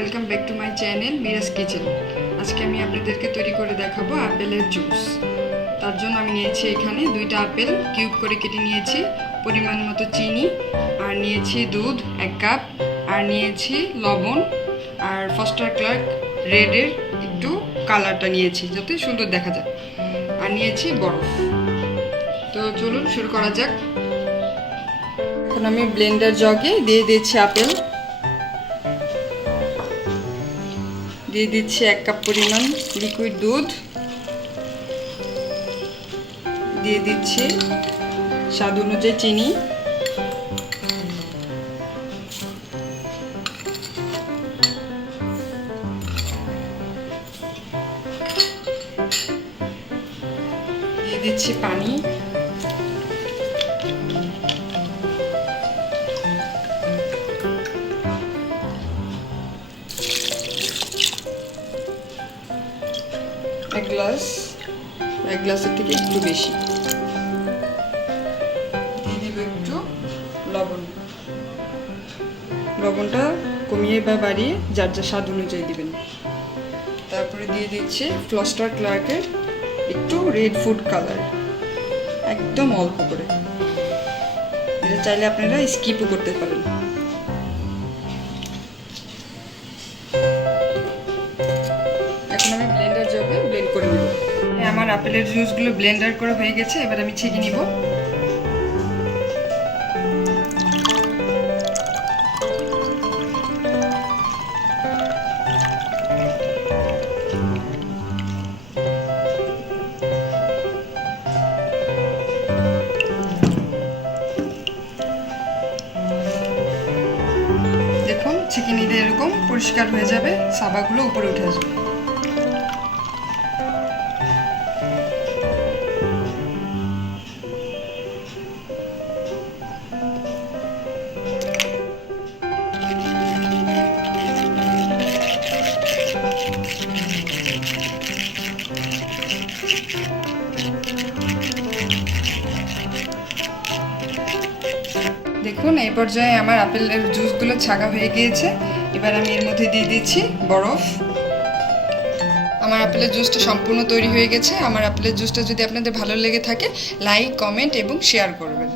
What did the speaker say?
Welcome back to my channel Mira's kitchen. আজকে আমি আপনাদেরকে তৈরি করে দেখাবো আপেলের জুস। তার জন্য আমি নিয়েছি এখানে 2টা আপেল কিউব করে কেটে নিয়েছি, পরিমাণ মতো চিনি, আর নিয়েছি দুধ 1 কাপ, আর নিয়েছি লবণ, আর ফস্টার ক্লার্ক রেডের একটু কালারটা নিয়েছি যাতে সুন্দর দেখা যায়, আর নিয়েছি বরফ। তো চলুন শুরু করা যাক। এখন আমি ব্লেন্ডার জগে দিয়ে দিচ্ছি আপেল, দিয়ে দিচ্ছি 1 কাপ পরিমাণ লিকুইড দুধ, দিয়ে দিচ্ছি স্বাদ অনুযায়ী চিনি, দিয়ে দিচ্ছি পানি, এক গ্লাসের থেকে একটু বেশি, দিয়ে দিব একটু লবণটা কমিয়ে বা বাড়িয়ে যার যা স্বাদ অনুযায়ী দিবেন। তারপরে দিয়ে দিচ্ছি ফস্টার ক্লার্কের একটু রেড ফুড কালার, একদম অল্প করে, এটা চাইলে আপনারা স্কিপও করতে পারেন। এখন আমি ব্লেন্ডার জগে ব্লেন্ড করে নেব। আমার আপেলের জুসগুলো ব্লেন্ডার করা হয়ে গেছে, এবার আমি ছেঁকে নিব। দেখুন ছেঁকে নিলে এরকম পরিষ্কার হয়ে যাবে, সাবাগুলো উপরে উঠে আসবে। দেখুন এই পর্যায়ে আমার আপেলের জুসগুলো ছাঁকা হয়ে গিয়েছে। এবার আমি এর মধ্যে দিয়ে দিচ্ছি বরফ। আমার আপেলের জুসটা সম্পূর্ণ তৈরি হয়ে গেছে। আমার আপেলের জুসটা যদি আপনাদের ভালো লেগে থাকে, লাইক, কমেন্ট এবং শেয়ার করবেন।